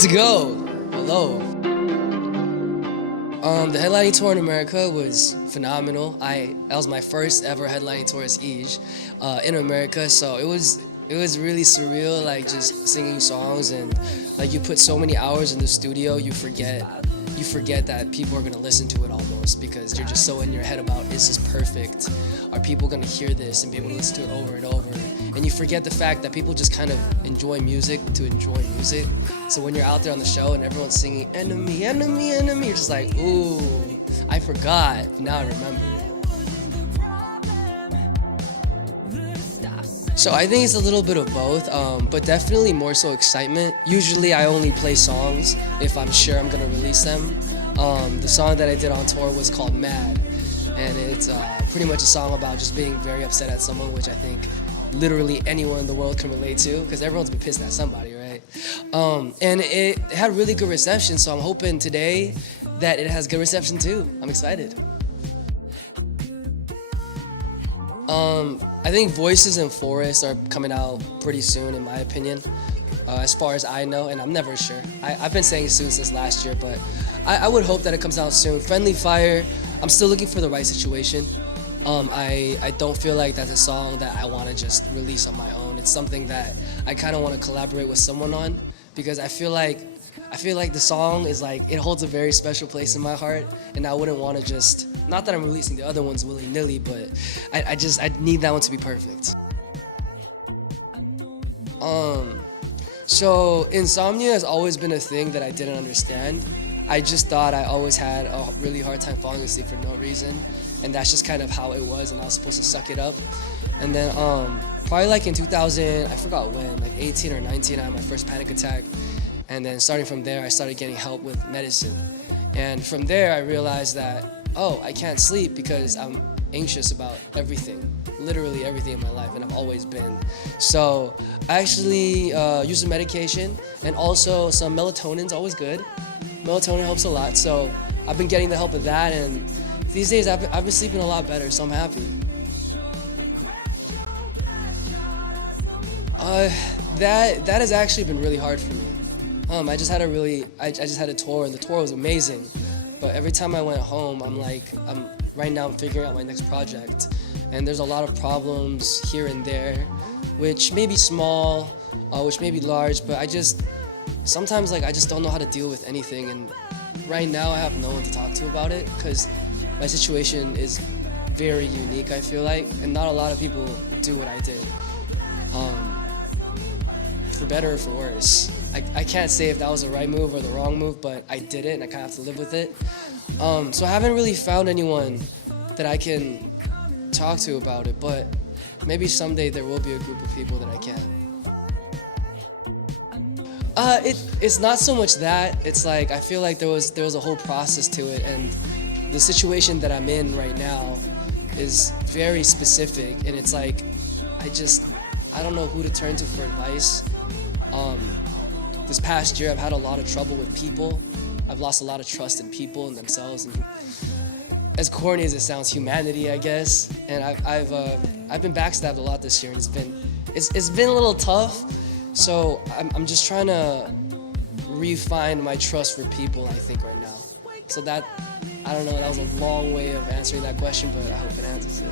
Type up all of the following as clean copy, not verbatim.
to go. Hello. The headlining tour in America was phenomenal. That was my first ever headlining tour as EAJ in America, so it was really surreal, like just singing songs, and like you put so many hours in the studio, you forget that people are gonna listen to it almost, because you're just so in your head about, is this perfect? Are people gonna hear this and be able to listen to it over and over? And you forget the fact that people just kind of enjoy music to enjoy music. So when you're out there on the show and everyone's singing enemy, enemy, enemy, you're just like, ooh, I forgot, but now I remember. So I think it's a little bit of both, but definitely more so excitement. Usually I only play songs if I'm sure I'm gonna release them. The song that I did on tour was called Mad, and it's pretty much a song about just being very upset at someone, which I think literally anyone in the world can relate to, because everyone's been pissed at somebody, right? And it had really good reception, so I'm hoping today that it has good reception too. I'm excited. I think Voices and Forest are coming out pretty soon, in my opinion, as far as I know, and I'm never sure. I've been saying soon since last year, but I would hope that it comes out soon. Friendly Fire, I'm still looking for the right situation. I don't feel like that's a song that I want to just release on my own. It's something that I kind of want to collaborate with someone on, because I feel like the song is like, it holds a very special place in my heart, and I wouldn't want to just, not that I'm releasing the other ones willy-nilly, but I need that one to be perfect. So insomnia has always been a thing that I didn't understand. I just thought I always had a really hard time falling asleep for no reason, and that's just kind of how it was, and I was supposed to suck it up. And then probably like in 2000, I forgot when, like 18 or 19, I had my first panic attack. And then starting from there, I started getting help with medicine. And from there, I realized that, oh, I can't sleep because I'm anxious about everything, literally everything in my life, and I've always been. So I actually use some medication, and also some melatonin's always good. Melatonin helps a lot, so I've been getting the help of that, and these days I've been sleeping a lot better, so I'm happy. That has actually been really hard for me. I just had a tour, and the tour was amazing. But every time I went home, right now I'm figuring out my next project, and there's a lot of problems here and there, which may be small, which may be large, but sometimes I just don't know how to deal with anything. And right now I have no one to talk to about it, because my situation is very unique, I feel like, and not a lot of people do what I did. For better or for worse. I can't say if that was the right move or the wrong move, but I did it, and I kind of have to live with it. So I haven't really found anyone that I can talk to about it, but maybe someday there will be a group of people that I can. It's not so much that. It's like I feel like there was a whole process to it, and the situation that I'm in right now is very specific, and it's like I don't know who to turn to for advice. This past year, I've had a lot of trouble with people. I've lost a lot of trust in people and themselves, and as corny as it sounds, humanity, I guess. And I've been backstabbed a lot this year, and it's been a little tough. So I'm just trying to refine my trust for people, I think, right now. So I don't know, that was a long way of answering that question, but I hope it answers it.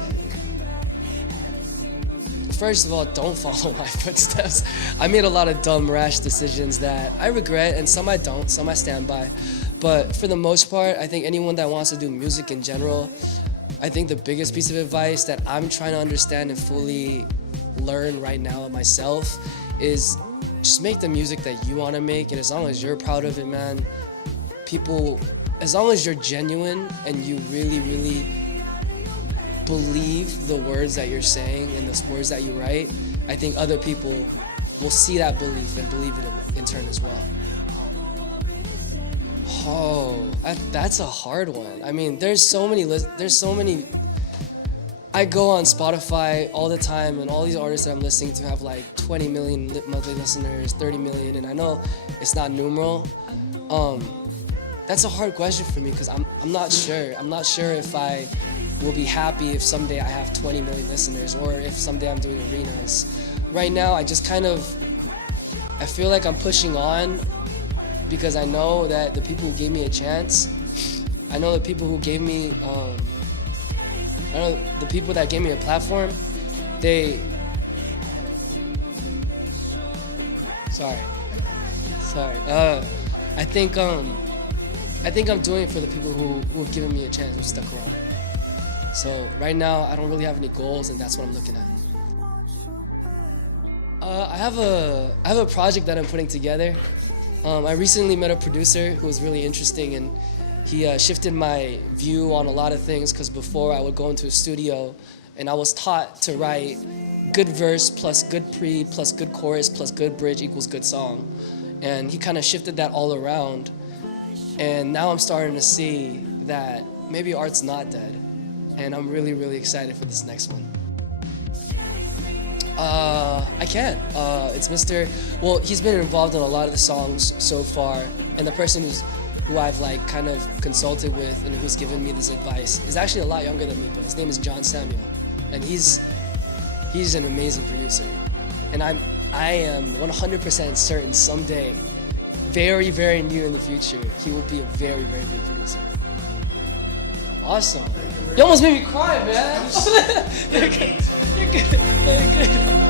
First of all, don't follow my footsteps. I made a lot of dumb, rash decisions that I regret, and some I don't, some I stand by. But for the most part, I think anyone that wants to do music in general, I think the biggest piece of advice that I'm trying to understand and fully learn right now myself is just make the music that you want to make, and as long as you're proud of it, man, as long as you're genuine and you really, really believe the words that you're saying and the words that you write, I think other people will see that belief and believe it in turn as well. Oh, that's a hard one. I mean, there's so many. I go on Spotify all the time, and all these artists that I'm listening to have like 20 million monthly listeners, 30 million, and I know it's not numeral. That's a hard question for me, because I'm not sure. I'm not sure if I will be happy if someday I have 20 million listeners, or if someday I'm doing arenas. Right now, I feel like I'm pushing on because I know that the people who gave me a chance, I know the people who gave me, I know the people that gave me a platform, sorry. I think I'm doing it for the people who have given me a chance, who stuck around. So right now, I don't really have any goals, and that's what I'm looking at. I have a project that I'm putting together. I recently met a producer who was really interesting, and he shifted my view on a lot of things, because before I would go into a studio and I was taught to write good verse plus good pre plus good chorus plus good bridge equals good song. And he kind of shifted that all around. And now I'm starting to see that maybe art's not dead. And I'm really, really excited for this next one. I can. It's well, he's been involved in a lot of the songs so far, and the person who I've like kind of consulted with and who's given me this advice is actually a lot younger than me, but his name is John Samuel, and he's an amazing producer, and I am 100% certain someday, very, very near in the future, he will be a very, very big producer. Awesome. You almost made me cry, man. You're good. You're good. You're good.